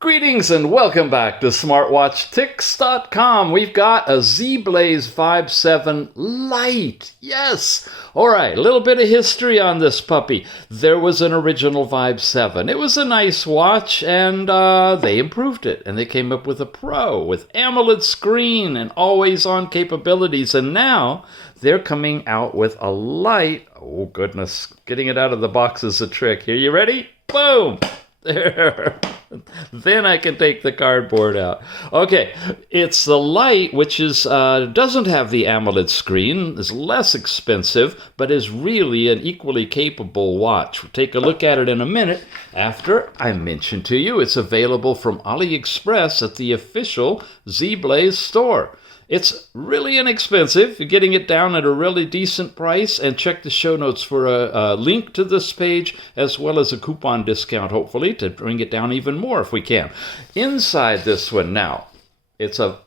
Greetings and welcome back to SmartWatchTix.com. We've got a ZBlaze Vibe 7 Lite. Yes! Alright, a little bit of history on this puppy. There was an original Vibe 7. It was a nice watch and they improved it. And they came up with a Pro with AMOLED screen and always-on capabilities. And now they're coming out with a Lite. Oh goodness, getting it out of the box is a trick. Here, you ready? Boom! There. Then I can take the cardboard out. Okay, it's the Lite, which is doesn't have the AMOLED screen, is less expensive, but is really an equally capable watch. We'll take a look at it in a minute after I mention to you it's available from AliExpress at the official ZBlaze store. It's really inexpensive. You're getting it down at a really decent price, and check the show notes for a link to this page as well as a coupon discount, hopefully, to bring it down even more if we can. Inside this one now, it's a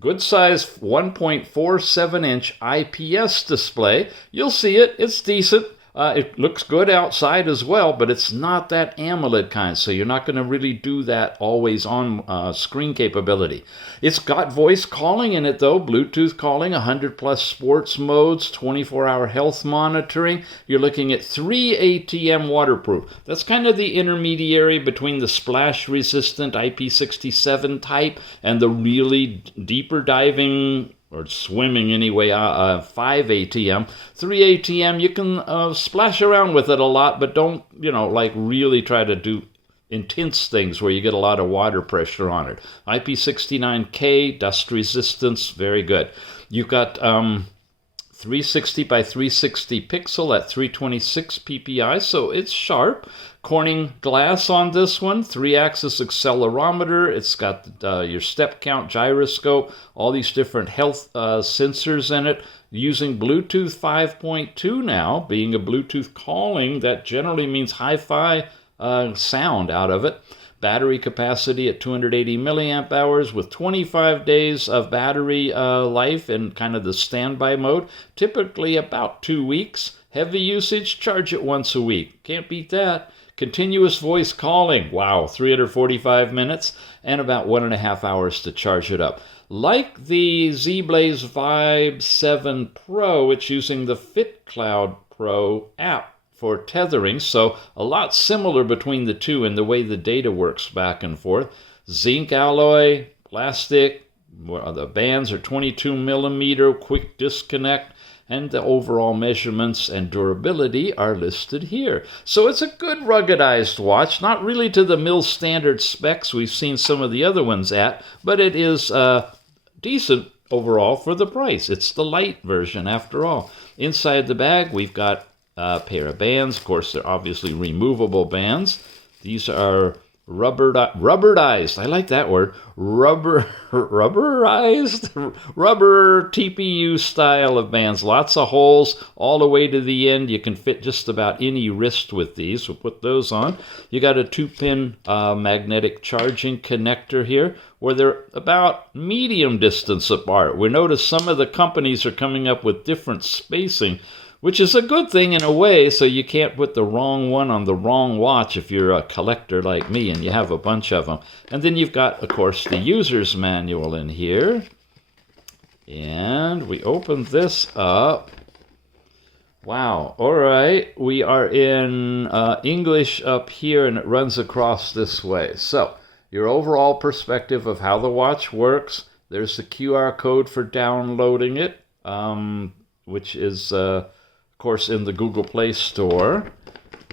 good size 1.47-inch IPS display. You'll see it. It's decent. It looks good outside as well, but it's not that AMOLED kind, so you're not going to really do that always-on screen capability. It's got voice calling in it, though, Bluetooth calling, 100-plus sports modes, 24-hour health monitoring. You're looking at 3 ATM waterproof. That's kind of the intermediary between the splash-resistant IP67 type and the really deeper diving or swimming anyway, 5 ATM. 3 ATM, you can splash around with it a lot, but don't, really try to do intense things where you get a lot of water pressure on it. IP69K, dust resistance, very good. You've got 360 by 360 pixel at 326 ppi, so it's sharp. Corning glass on this one, 3-axis accelerometer. It's got your step count, gyroscope, all these different health sensors in it. Using Bluetooth 5.2 now, being a Bluetooth calling, that generally means hi-fi sound out of it. Battery capacity at 280 milliamp hours with 25 days of battery life in kind of the standby mode. Typically about 2 weeks. Heavy usage, charge it once a week. Can't beat that. Continuous voice calling, wow, 345 minutes and about 1.5 hours to charge it up. Like the ZBlaze Vibe 7 Pro, it's using the FitCloudPro app for tethering, so a lot similar between the two in the way the data works back and forth. Zinc alloy, plastic, the bands are 22 millimeter, quick disconnect, and the overall measurements and durability are listed here. So it's a good ruggedized watch, not really to the mill standard specs we've seen some of the other ones at, but it is decent overall for the price. It's the Lite version after all. Inside the bag, we've got a pair of bands. Of course, they're obviously removable bands. These are rubberized. I like that word. Rubberized? Rubber TPU style of bands. Lots of holes all the way to the end. You can fit just about any wrist with these. We'll put those on. You got a 2-pin magnetic charging connector here where they're about medium distance apart. We notice some of the companies are coming up with different spacing, which is a good thing in a way, so you can't put the wrong one on the wrong watch if you're a collector like me and you have a bunch of them. And then you've got, of course, the user's manual in here. And we open this up. Wow, all right. We are in English up here, and it runs across this way. So, your overall perspective of how the watch works. There's the QR code for downloading it, which is of course, in the Google Play Store.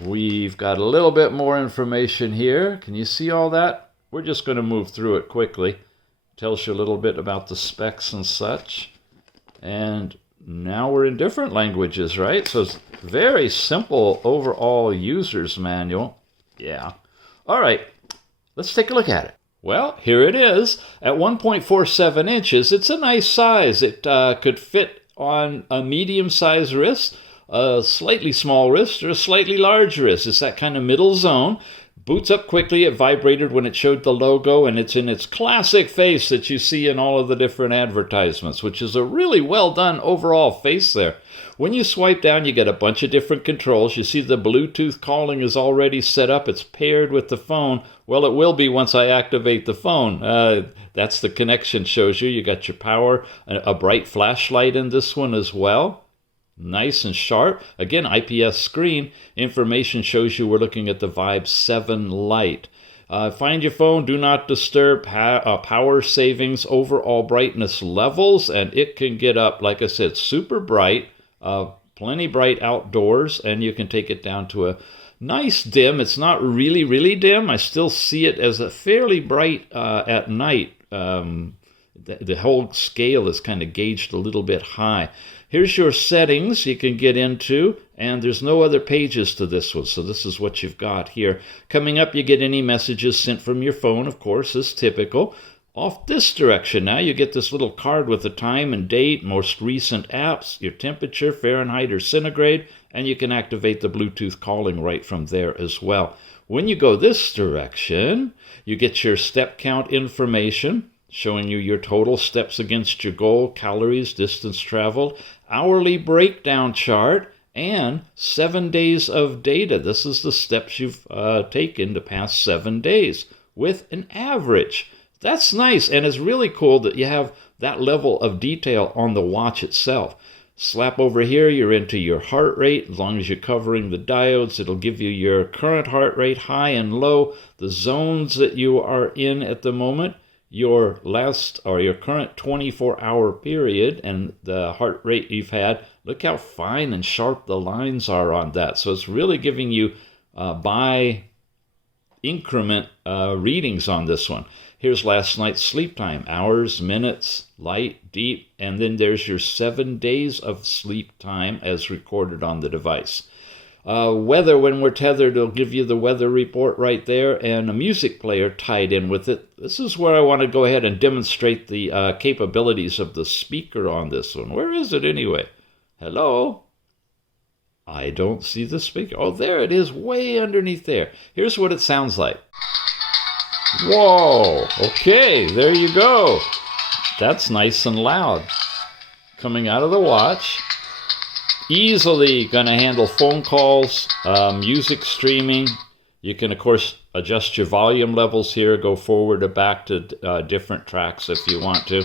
We've got a little bit more information here. Can you see all that? We're just going to move through it quickly. Tells you a little bit about the specs and such. And now we're in different languages, right? So it's very simple overall user's manual. Yeah. All right. Let's take a look at it. Well, here it is. At 1.47 inches, it's a nice size. It could fit on a medium-sized wrist, a slightly small wrist, or a slightly large wrist. It's that kind of middle zone. Boots up quickly. It vibrated when it showed the logo, and it's in its classic face that you see in all of the different advertisements, which is a really well done overall face there. When you swipe down, you get a bunch of different controls. You see the Bluetooth calling is already set up. It's paired with the phone. Well, it will be once I activate the phone. That's the connection shows you. You got your power, a bright flashlight in this one as well. Nice and sharp. Again, IPS screen. Information shows you we're looking at the Vibe 7 Lite. Find your phone, do not disturb, power savings, overall brightness levels, and it can get up, like I said, super bright, plenty bright outdoors, and you can take it down to a nice dim. It's not really, really dim. I still see it as a fairly bright at night. The whole scale is kind of gauged a little bit high. Here's your settings you can get into, and there's no other pages to this one, so this is what you've got here. Coming up, you get any messages sent from your phone, of course, as typical. Off this direction now, you get this little card with the time and date, most recent apps, your temperature, Fahrenheit or centigrade, and you can activate the Bluetooth calling right from there as well. When you go this direction, you get your step count information, showing you your total steps against your goal, calories, distance traveled, hourly breakdown chart, and 7 days of data. This is the steps you've taken the past 7 days with an average. That's nice, and it's really cool that you have that level of detail on the watch itself. Slap over here, you're into your heart rate. As long as you're covering the diodes, it'll give you your current heart rate, high and low, the zones that you are in at the moment, your last or your current 24-hour period, and the heart rate you've had. Look how fine and sharp the lines are on that. So it's really giving you by increment readings on this one. Here's last night's sleep time, hours, minutes, light, deep, and then there's your 7 days of sleep time as recorded on the device. Weather, when we're tethered, it'll give you the weather report right there, and a music player tied in with it. This is where I want to go ahead and demonstrate the capabilities of the speaker on this one. Where is it anyway? Hello? I don't see the speaker. Oh, there it is, way underneath there. Here's what it sounds like. Whoa, okay, there you go. That's nice and loud. Coming out of the watch. Easily going to handle phone calls, music streaming. You can, of course, adjust your volume levels here, go forward or back to different tracks if you want to.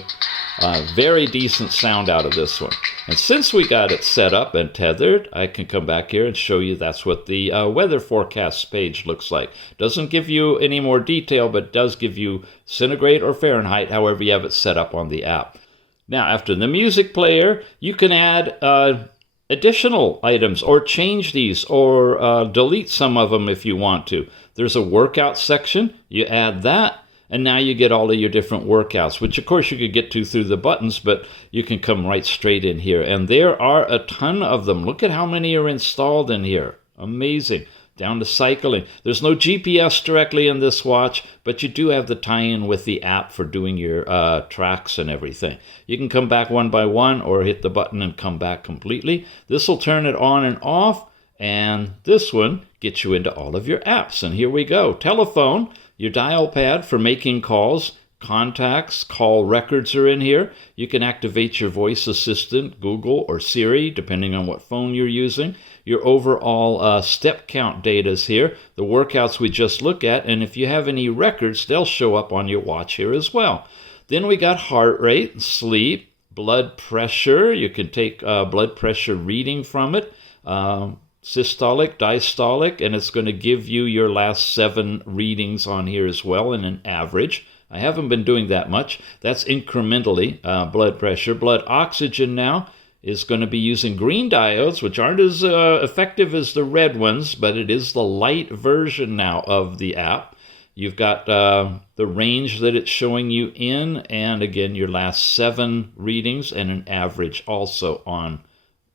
Very decent sound out of this one. And since we got it set up and tethered, I can come back here and show you that's what the weather forecast page looks like. Doesn't give you any more detail, but does give you centigrade or Fahrenheit, however you have it set up on the app. Now, after the music player, you can add additional items or change these or delete some of them if you want to. There's a workout section. You add that, and now you get all of your different workouts, which of course you could get to through the buttons, but you can come right straight in here. And there are a ton of them. Look at how many are installed in here. Amazing. Down to cycling. There's no GPS directly in this watch, but you do have the tie-in with the app for doing your tracks and everything. You can come back one by one or hit the button and come back completely. This will turn it on and off, and this one gets you into all of your apps. And here we go. Telephone, your dial pad for making calls. Contacts, call records are in here. You can activate your voice assistant, Google or Siri, depending on what phone you're using. Your overall step count data is here. The workouts we just looked at, and if you have any records, they'll show up on your watch here as well. Then we got heart rate, sleep, blood pressure. You can take blood pressure reading from it. Systolic, diastolic, and it's going to give you your last 7 readings on here as well in an average. I haven't been doing that much. That's incrementally blood pressure. Blood oxygen now is going to be using green diodes, which aren't as effective as the red ones, but it is the Lite version now of the app. You've got the range that it's showing you in, and again, your last 7 readings and an average also on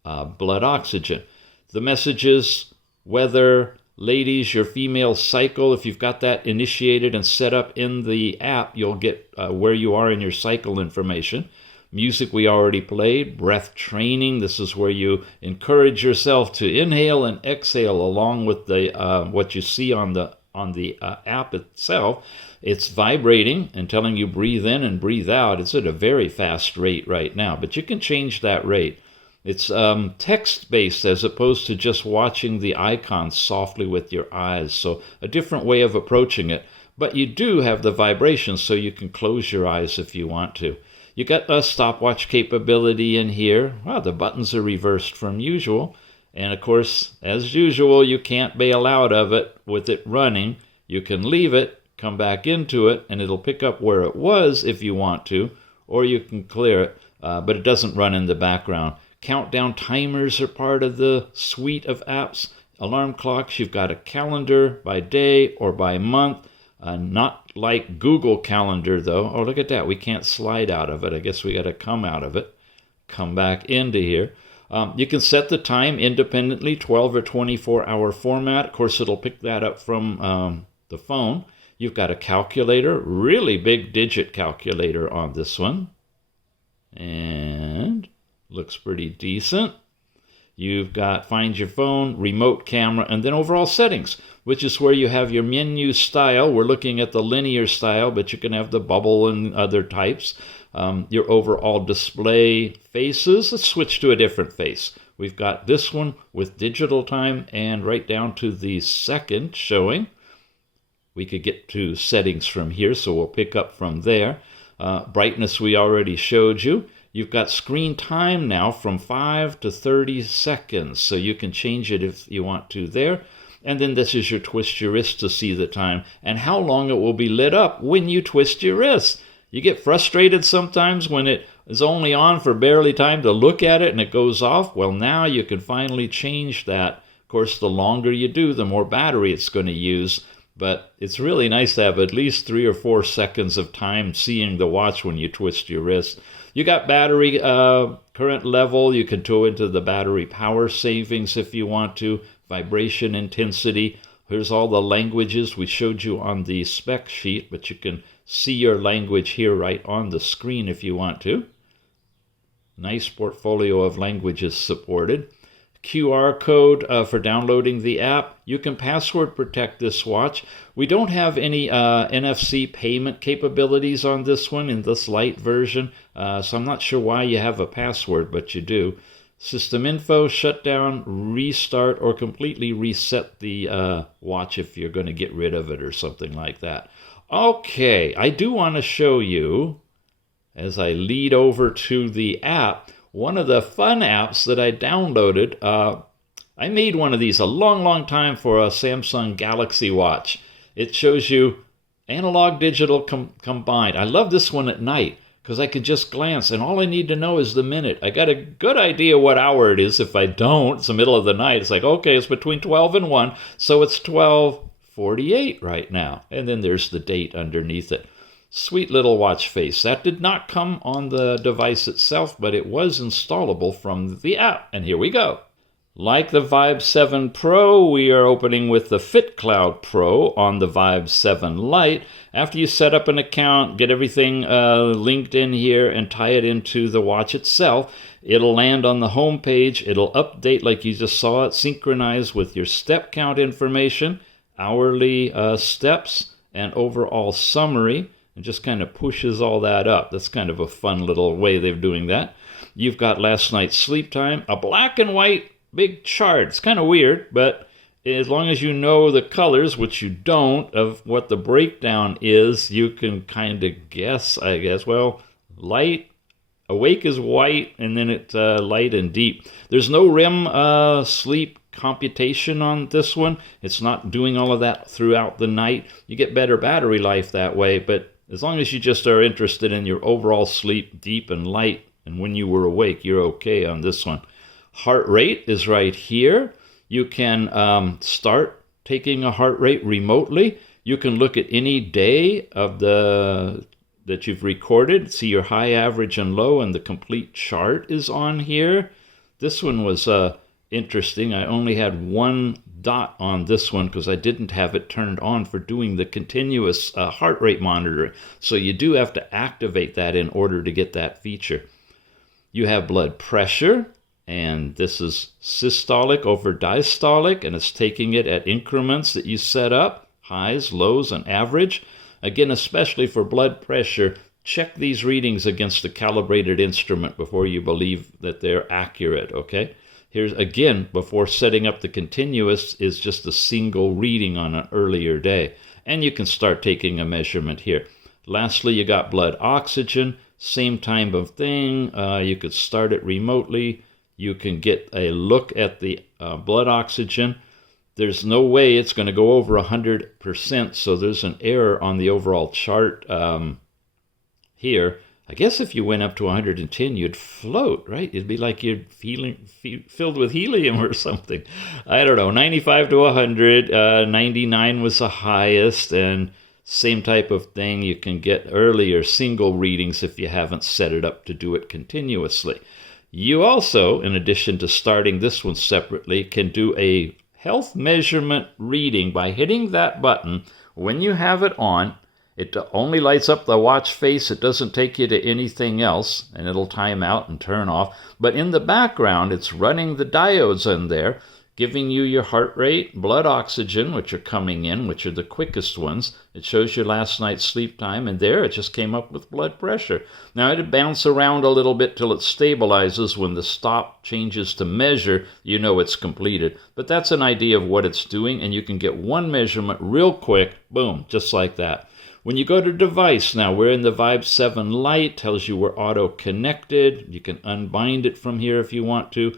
blood oxygen. The messages, weather, ladies, your female cycle, if you've got that initiated and set up in the app, you'll get where you are in your cycle information. Music we already played. Breath training, this is where you encourage yourself to inhale and exhale along with the what you see on the on the app itself, it's vibrating and telling you breathe in and breathe out. It's at a very fast rate right now, but you can change that rate. It's text-based as opposed to just watching the icons softly with your eyes, so a different way of approaching it. But you do have the vibrations, so you can close your eyes if you want to. You got a stopwatch capability in here. Wow, the buttons are reversed from usual. And of course, as usual, you can't bail out of it with it running. You can leave it, come back into it, and it'll pick up where it was if you want to, or you can clear it, but it doesn't run in the background. Countdown timers are part of the suite of apps. Alarm clocks, you've got a calendar by day or by month. Not like Google Calendar, though. Oh, look at that. We can't slide out of it. I guess we got to come out of it. Come back into here. You can set the time independently, 12 or 24-hour format. Of course, it'll pick that up from the phone. You've got a calculator, really big digit calculator on this one. And looks pretty decent. You've got Find Your Phone, Remote Camera, and then Overall Settings, which is where you have your menu style. We're looking at the linear style, but you can have the bubble and other types. Your overall display faces. Let's switch to a different face. We've got this one with digital time and right down to the second showing. We could get to settings from here, so we'll pick up from there. Brightness we already showed you. You've got screen time now from 5 to 30 seconds, so you can change it if you want to there. And then this is your twist your wrist to see the time and how long it will be lit up when you twist your wrist. You get frustrated sometimes when it is only on for barely time to look at it and it goes off. Well, now you can finally change that. Of course, the longer you do, the more battery it's going to use. But it's really nice to have at least 3 or 4 seconds of time seeing the watch when you twist your wrist. You got battery current level. You can go into the battery power savings if you want to. Vibration intensity. Here's all the languages we showed you on the spec sheet, but you can see your language here right on the screen if you want to. Nice portfolio of languages supported. QR code for downloading the app. You can password protect this watch. We don't have any NFC payment capabilities on this one in this Lite version, so I'm not sure why you have a password, but you do. System info, shutdown, restart, or completely reset the watch if you're going to get rid of it or something like that. Okay, I do want to show you, as I lead over to the app, one of the fun apps that I downloaded. I made one of these a long time for a Samsung Galaxy watch. It shows you analog digital combined. I love this one at night because I could just glance and all I need to know is the minute. I got a good idea what hour it is. If I don't, it's the middle of the night. It's like, okay, it's between 12 and 1, so it's 12:48 right now. And then there's the date underneath it. Sweet little watch face. That did not come on the device itself, but it was installable from the app. And here we go. Like the Vibe 7 Pro, we are opening with the FitCloudPro on the Vibe 7 Lite. After you set up an account, get everything linked in here and tie it into the watch itself, it'll land on the home page. It'll update like you just saw it, synchronize with your step count information, hourly steps, and overall summary. It just kind of pushes all that up. That's kind of a fun little way they're doing that. You've got last night's sleep time, a black and white big chart. It's kind of weird, but as long as you know the colors, which you don't, of what the breakdown is, you can kind of guess, I guess. Well, light, awake is white, and then it's light and deep. There's no REM sleep computation on this one. It's not doing all of that throughout the night. You get better battery life that way, but as long as you just are interested in your overall sleep, deep and light, and when you were awake, you're okay on this one. Heart rate is right here. You can start taking a heart rate remotely. You can look at any day of that you've recorded, see your high, average, and low, and the complete chart is on here. This one was interesting. I only had one dot on this one because I didn't have it turned on for doing the continuous heart rate monitoring. So you do have to activate that in order to get that feature. You have blood pressure, and this is systolic over diastolic, and it's taking it at increments that you set up. highs, lows, and average. Again, especially for blood pressure, check these readings against a calibrated instrument before you believe that they're accurate, okay? Here's, again, before setting up the continuous, is just a single reading on an earlier day. And you can start taking a measurement here. Lastly, you got blood oxygen, same type of thing. You could start it remotely. You can get a look at the blood oxygen. There's no way it's going to go over 100%, so there's an error on the overall chart here. I guess if you went up to 110, you'd float, right? It'd be like you're filled with helium or something. I don't know, 95 to 100, 99 was the highest, and same type of thing. You can get earlier single readings if you haven't set it up to do it continuously. You also, in addition to starting this one separately, can do a health measurement reading by hitting that button when you have it on. It only lights up the watch face. It doesn't take you to anything else, and it'll time out and turn off. But in the background, it's running the diodes in there, giving you your heart rate, blood oxygen, which are coming in, which are the quickest ones. It shows your last night's sleep time, and there it just came up with blood pressure. Now, it'll bounce around a little bit till it stabilizes. When the stop changes to measure, you know it's completed. But that's an idea of what it's doing, and you can get one measurement real quick, boom, just like that. When you go to device, now we're in the Vibe 7 Lite, tells you we're auto-connected. You can unbind it from here if you want to.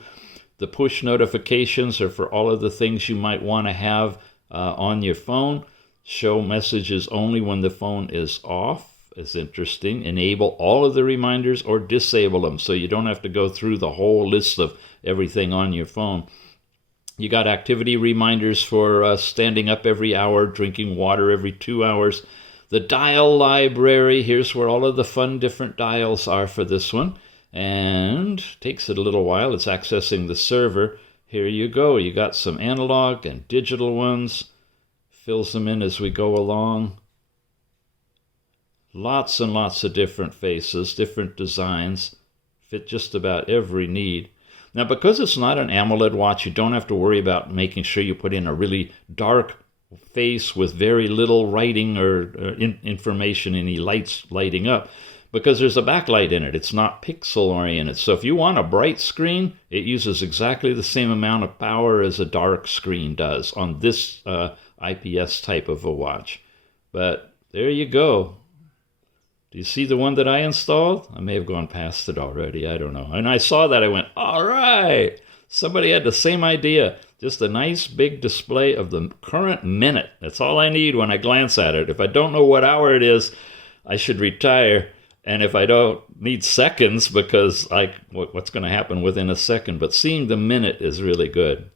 The push notifications are for all of the things you might want to have on your phone. Show messages only when the phone is off is interesting. Enable all of the reminders or disable them so you don't have to go through the whole list of everything on your phone. You got activity reminders for standing up every hour, drinking water every 2 hours. The dial library, here's where all of the fun different dials are for this one. And takes it a little while. It's accessing the server. Here you go. You got some analog and digital ones. Fills them in as we go along. Lots and lots of different faces, different designs. Fit just about every need. Now, because it's not an AMOLED watch, you don't have to worry about making sure you put in a really dark face with very little writing or information, any lights lighting up, because there's a backlight in it. It's not pixel oriented. So if you want a bright screen, it uses exactly the same amount of power as a dark screen does on this IPS type of a watch. But there you go. Do you see the one that I installed? I may have gone past it already. I don't know. And I saw that. I went, all right. Somebody had the same idea. Just a nice big display of the current minute. That's all I need when I glance at it. If I don't know what hour it is, I should retire. And if I don't need seconds, because what's going to happen within a second. But seeing the minute is really good.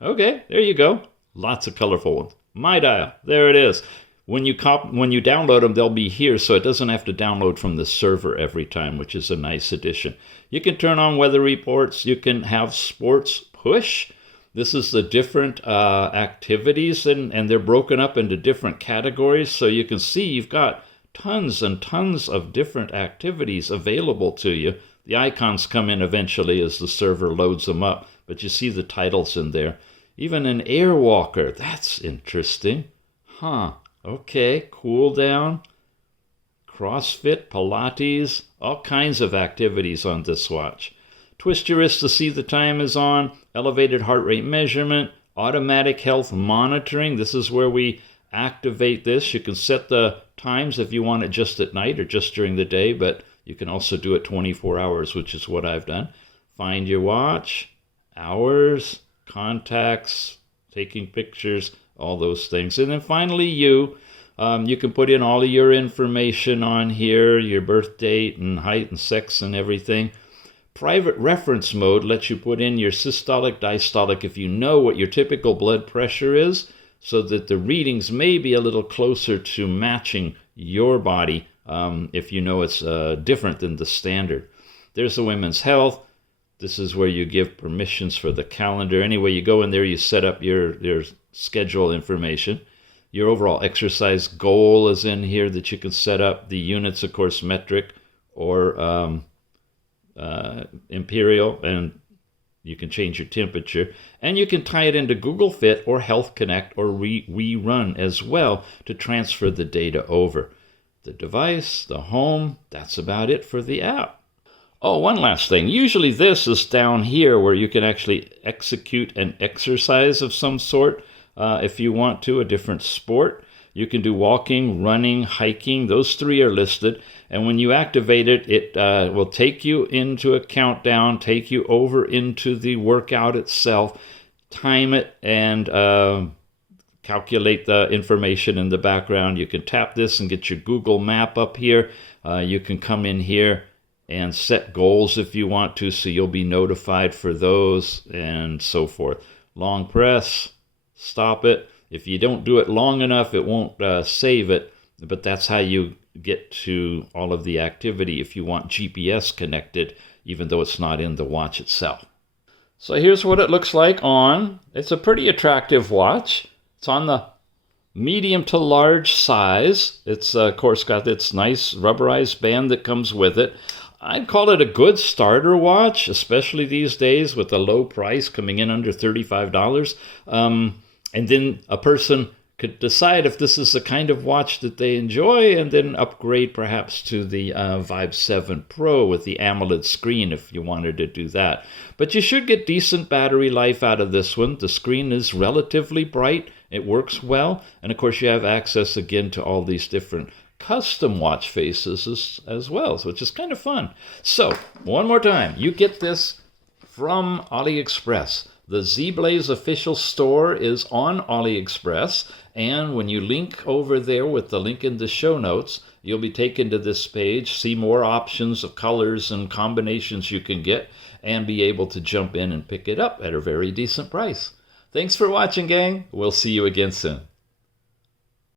Okay, there you go. Lots of colorful ones. My dial. There it is. When you download them, they'll be here, so it doesn't have to download from the server every time, which is a nice addition. You can turn on weather reports. You can have sports push. This is the different activities, and they're broken up into different categories. So you can see you've got tons and tons of different activities available to you. The icons come in eventually as the server loads them up, but you see the titles in there. Even an air walker. That's interesting. Huh. Okay, cool down, CrossFit, Pilates, all kinds of activities on this watch. Twist your wrist to see the time is on, elevated heart rate measurement, automatic health monitoring. This is where we activate this. You can set the times if you want it just at night or just during the day, but you can also do it 24 hours, which is what I've done. Find your watch, hours, contacts, taking pictures, all those things. And then finally you can put in all of your information on here, your birth date and height and sex and everything. Private reference mode lets you put in your systolic, diastolic if you know what your typical blood pressure is, so that the readings may be a little closer to matching your body if you know it's different than the standard. There's the women's health. This is where you give permissions for the calendar. Anyway, you go in there, you set up your schedule information. Your overall exercise goal is in here that you can set up. The units, of course, metric or imperial, and You can change your temperature, and you can tie it into Google Fit or Health Connect or WeRun as well to transfer the data over. The device, the home, that's about it for the app. Oh, one last thing. Usually this is down here where you can actually execute an exercise of some sort if you want to, a different sport. You can do walking, running, hiking. Those 3 are listed. And when you activate it, it will take you into a countdown, take you over into the workout itself, time it, and calculate the information in the background. You can tap this and get your Google map up here. You can come in here and set goals if you want to, so you'll be notified for those and so forth. Long press, stop it. If you don't do it long enough, it won't save it, but that's how you get to all of the activity if you want GPS connected, even though it's not in the watch itself. So here's what it looks like on. It's a pretty attractive watch. It's on the medium to large size. It's, of course, got its nice rubberized band that comes with it. I'd call it a good starter watch, especially these days with a low price coming in under $35. And then a person could decide if this is the kind of watch that they enjoy and then upgrade perhaps to the Vibe 7 Pro with the AMOLED screen if you wanted to do that. But you should get decent battery life out of this one. The screen is relatively bright. It works well. And of course you have access again to all these different custom watch faces as well, which is kind of fun. So one more time, you get this from AliExpress. The ZBlaze official store is on AliExpress, and when you link over there with the link in the show notes, you'll be taken to this page, see more options of colors and combinations you can get, and be able to jump in and pick it up at a very decent price. Thanks for watching, gang. We'll see you again soon.